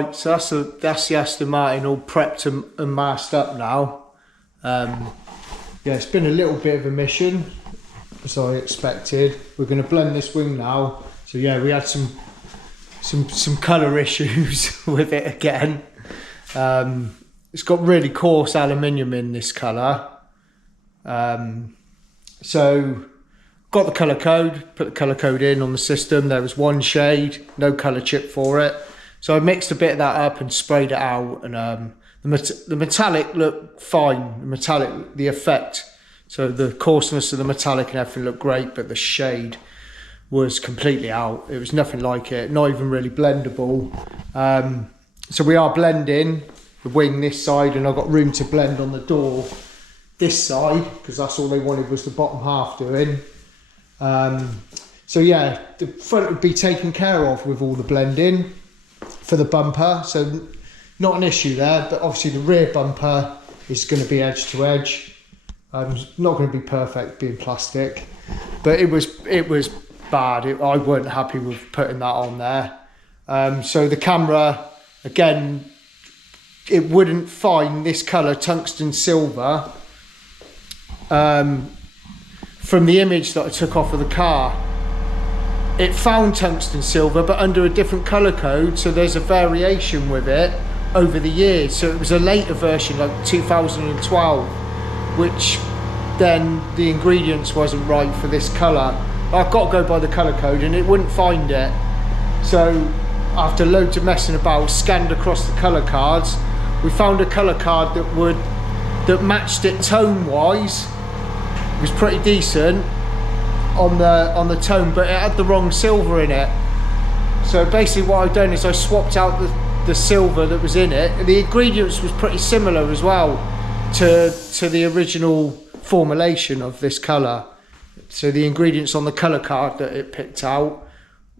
Right, so that's the Aston Martin all prepped and masked up now. Yeah, it's been a little bit of a mission, as I expected. We're going to blend this wing now. So yeah, we had some colour issues with it again. It's got really coarse aluminium in this colour. So got the colour code, put the colour code in on the system. There was one shade, no colour chip for it. So I mixed a bit of that up and sprayed it out, and the metallic looked fine. The effect, so the coarseness of the metallic and everything looked great, but the shade was completely out. It was nothing like it, not even really blendable. So we are blending the wing this side, and I've got room to blend on the door this side, because that's all they wanted was the bottom half doing. So yeah, the front would be taken care of with all the blending for the bumper, so not an issue there. But obviously the rear bumper is going to be edge to edge. Not going to be perfect being plastic, but it was bad. I weren't happy with putting that on there. So the camera, again, it wouldn't find this colour tungsten silver from the image that I took off of the car. It found tungsten silver, but under a different colour code, so there's a variation with it over the years. So it was a later version, like 2012, which then the ingredients wasn't right for this colour. I've got to go by the colour code, and it wouldn't find it. So after loads of messing about, scanned across the colour cards, we found a colour card that matched it tone-wise. It was pretty decent on the tone, but it had the wrong silver in it. So basically what I've done is I swapped out the silver that was in it, and the ingredients was pretty similar as well to the original formulation of this colour. So the ingredients on the colour card that it picked out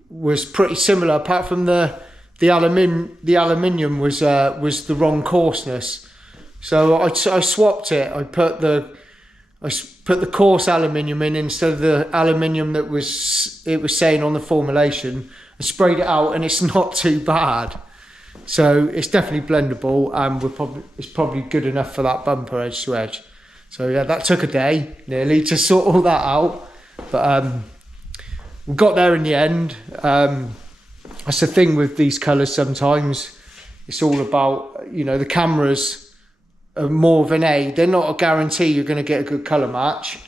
was pretty similar, apart from the aluminium was the wrong coarseness. So I swapped it. I put the coarse aluminium in instead of the aluminium that it was saying on the formulation. I sprayed it out, and it's not too bad. So it's definitely blendable, and it's probably good enough for that bumper edge to edge. So yeah, that took a day nearly to sort all that out, but we got there in the end. That's the thing with these colours sometimes. It's all about, you know, the cameras are more of an aid. They're not a guarantee you're going to get a good colour match,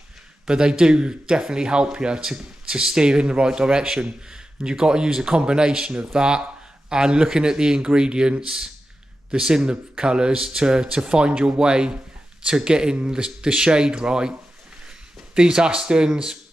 but they do definitely help you to steer in the right direction. And you've got to use a combination of that and looking at the ingredients that's in the colours to find your way to getting the shade right. These Astons,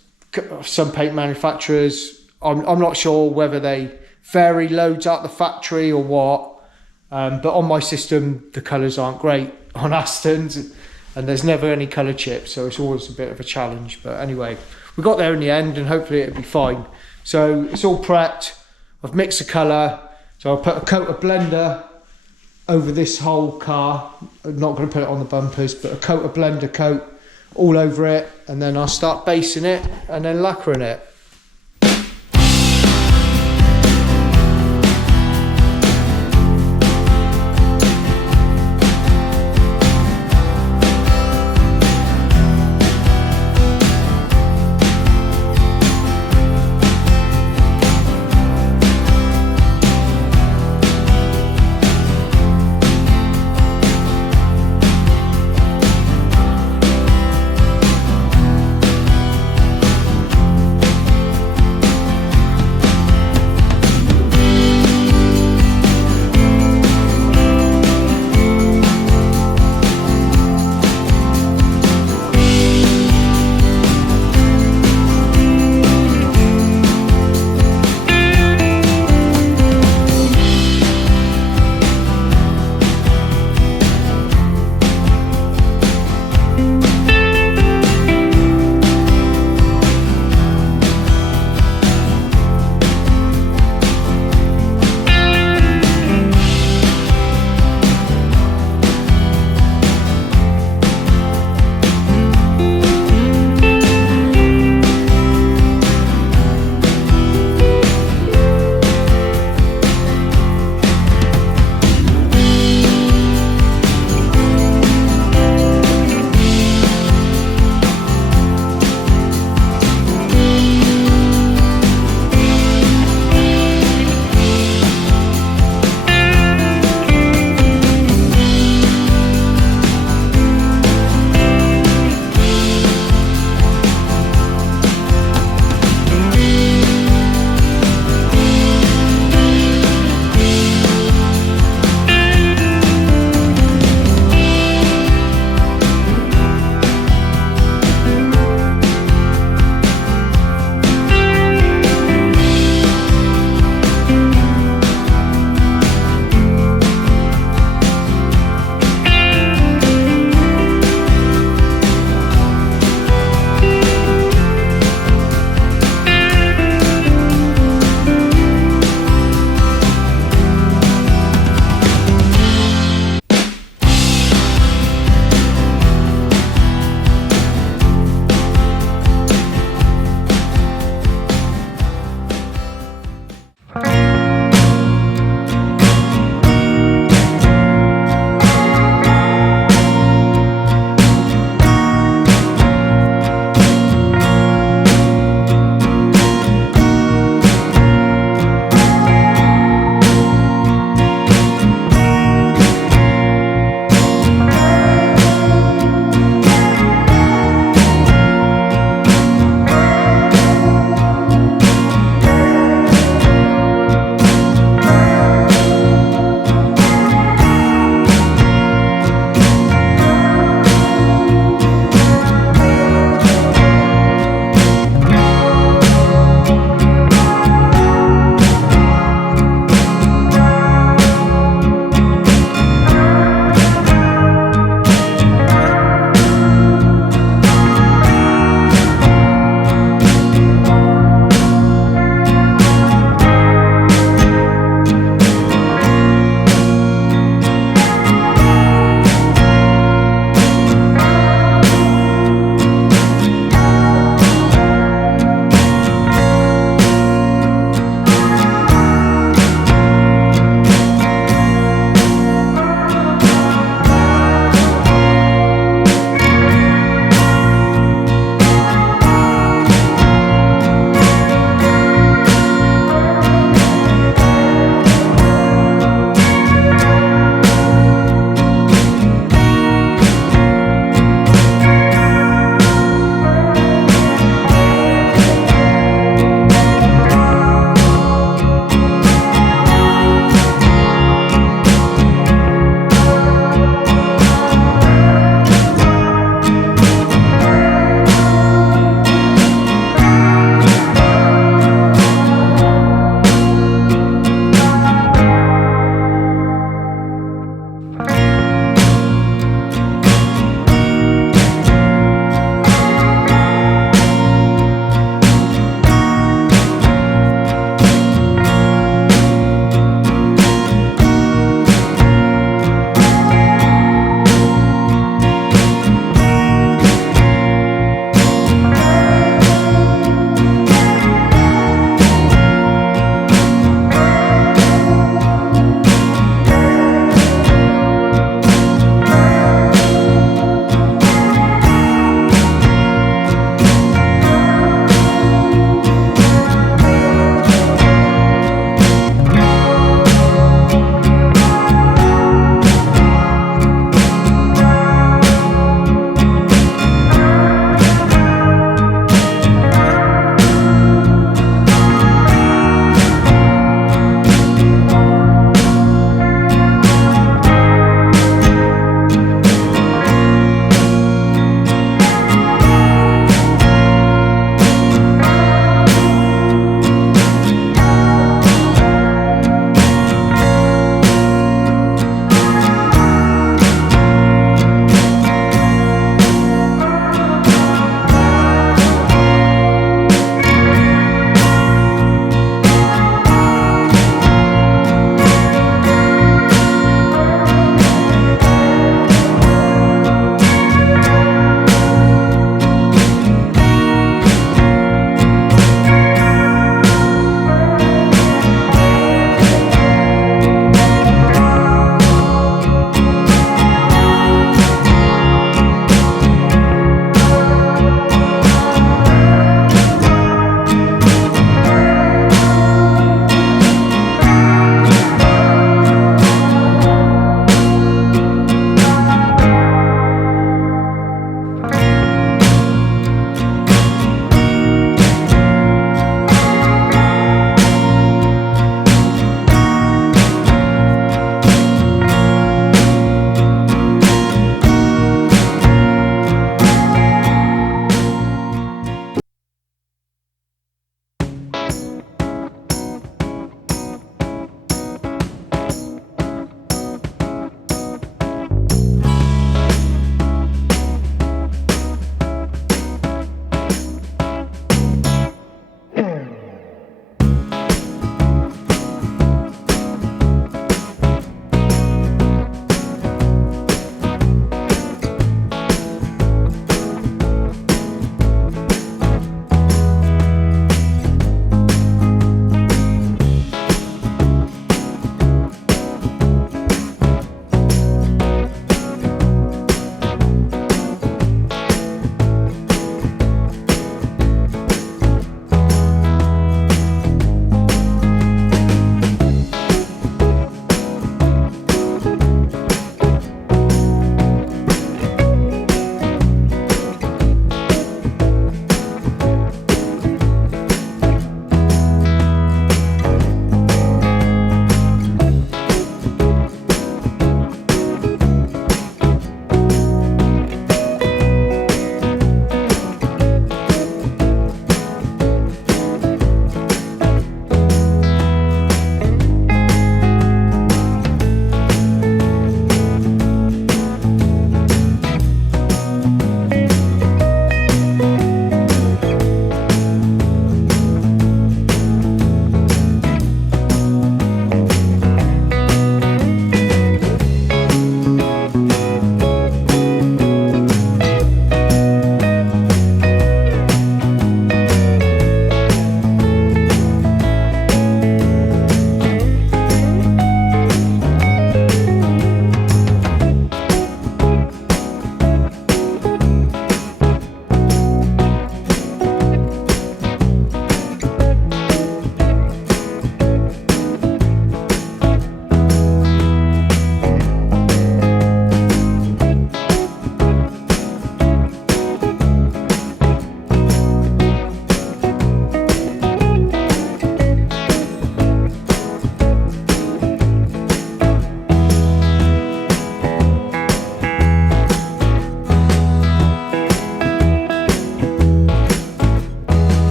some paint manufacturers, I'm not sure whether they vary loads out the factory or what, but on my system the colours aren't great on Astons, and there's never any colour chips, so it's always a bit of a challenge. But anyway, we got there in the end, and hopefully it'll be fine. So it's all prepped. I've mixed the colour, so I'll put a coat of blender over this whole car. I'm not going to put it on the bumpers, but a coat of blender coat all over it, and then I'll start basing it and then lacquering it.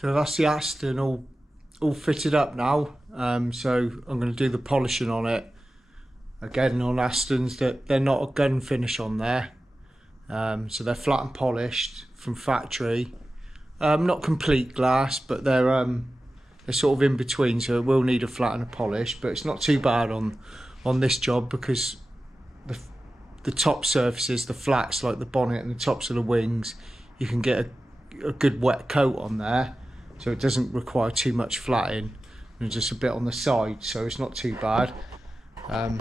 So that's the Aston all fitted up now. So I'm going to do the polishing on it. Again, on Astons, that they're not a gun finish on there. So they're flat and polished from factory. Not complete glass, but they're sort of in between, so it will need a flat and a polish, but it's not too bad on this job because the top surfaces, the flats like the bonnet and the tops of the wings, you can get a good wet coat on there, so it doesn't require too much flatting, and just a bit on the side, so it's not too bad. So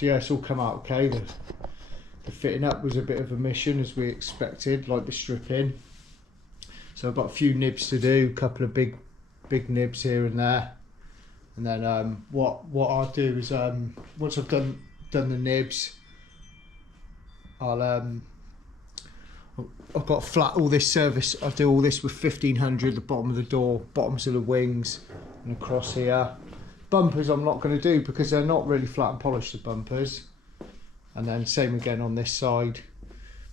yeah, it's all come out okay. The fitting up was a bit of a mission, as we expected, like the stripping. So I've got a few nibs to do, a couple of big nibs here and there, and then what I'll do is once I've done the nibs, I've got flat all this surface. I do all this with 1500, the bottom of the door, bottoms of the wings, and across here. Bumpers I'm not going to do because they're not really flat and polished, the bumpers. And then same again on this side,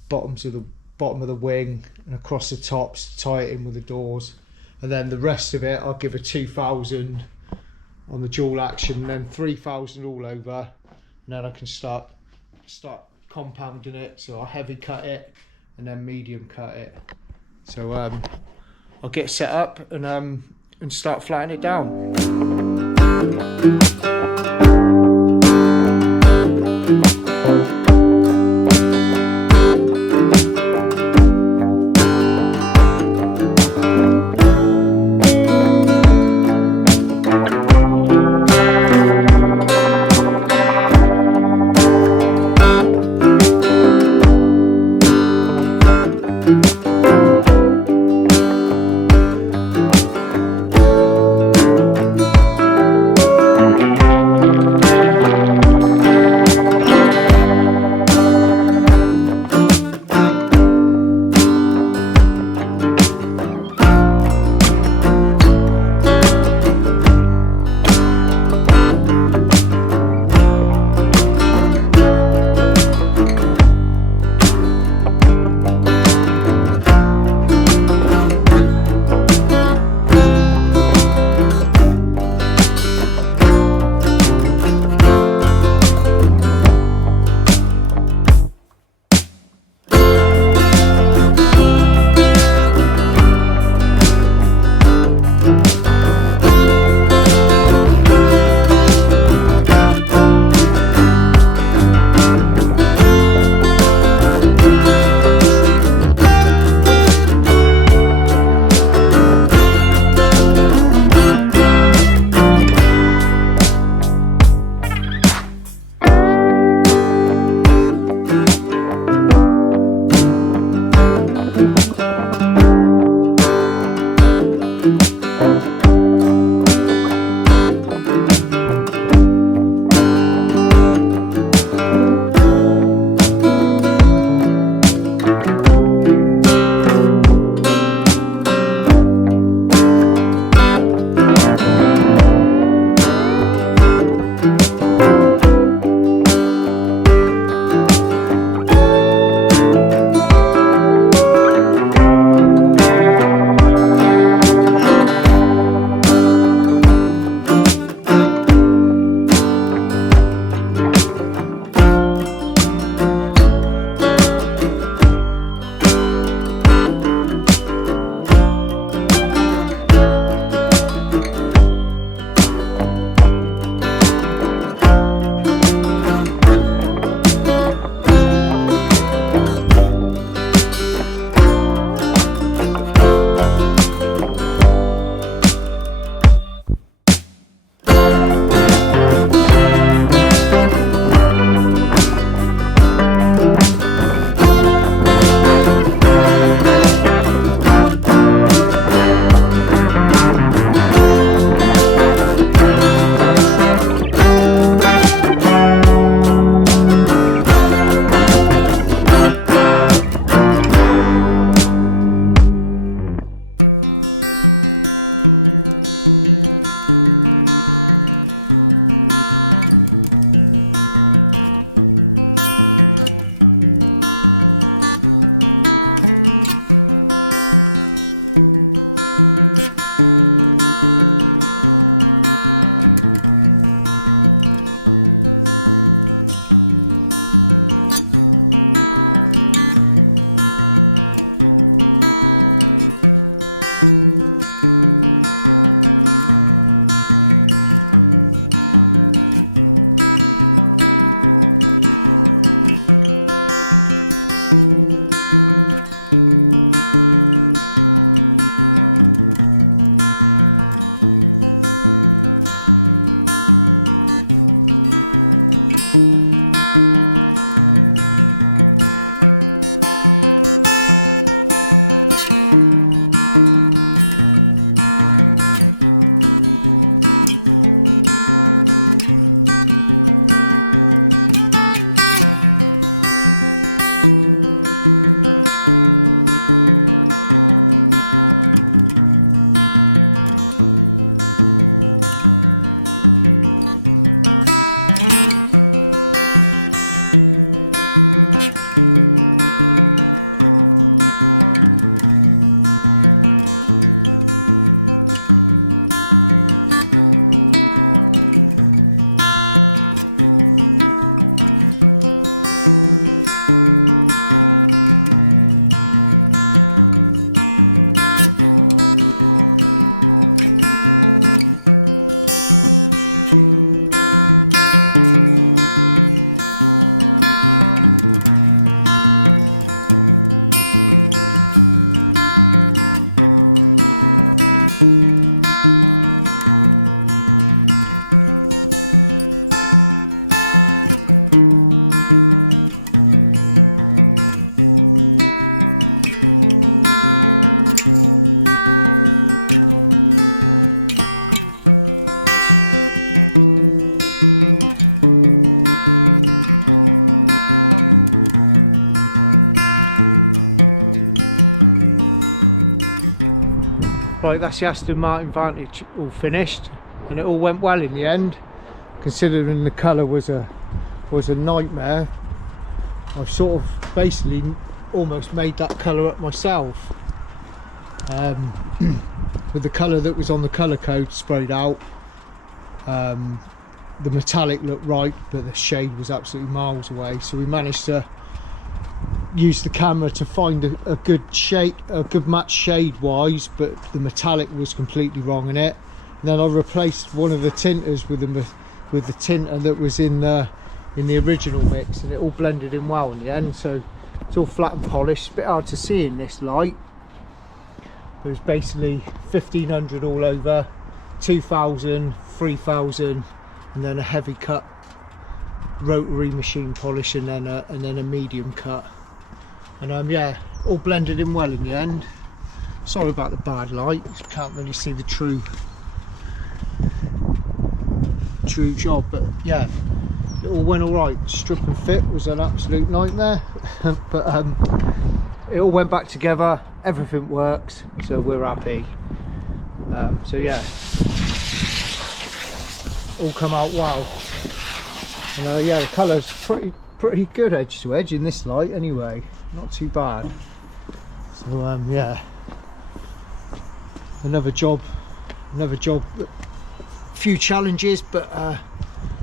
bottom of the wing and across the tops to tie it in with the doors. And then the rest of it I'll give a 2000 on the dual action, and then 3000 all over, and then I can start compounding it. So I'll heavy cut it and then medium cut it. So I'll get set up and start flattening it down. Right, that's the Aston Martin Vantage all finished, and it all went well in the end, considering the colour was a nightmare. I've sort of basically almost made that colour up myself, with the colour that was on the colour code sprayed out. The metallic looked right, but the shade was absolutely miles away, so we managed to use the camera to find a good shade, a good match shade wise, but the metallic was completely wrong in it. And then I replaced one of the tinters with the tinter that was in the original mix, and it all blended in well in the end. So it's all flat and polished. It's a bit hard to see in this light. It was basically 1500 all over, 2000, 3000, and then a heavy cut rotary machine polish, and then a medium cut. And yeah, all blended in well in the end. Sorry about the bad light, you can't really see the true job, but yeah, it all went all right. Strip and fit was an absolute nightmare, but it all went back together, everything works, so we're happy. So yeah, all come out well. And yeah, the colour's pretty good edge to edge in this light anyway, not too bad. So yeah, another job, few challenges, but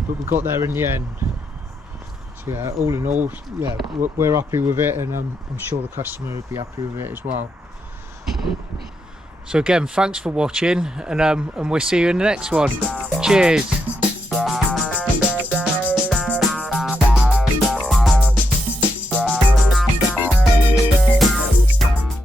we got there in the end. So yeah, all in all, yeah, we're happy with it, and I'm sure the customer would be happy with it as well. So again, thanks for watching, and we'll see you in the next one. Cheers.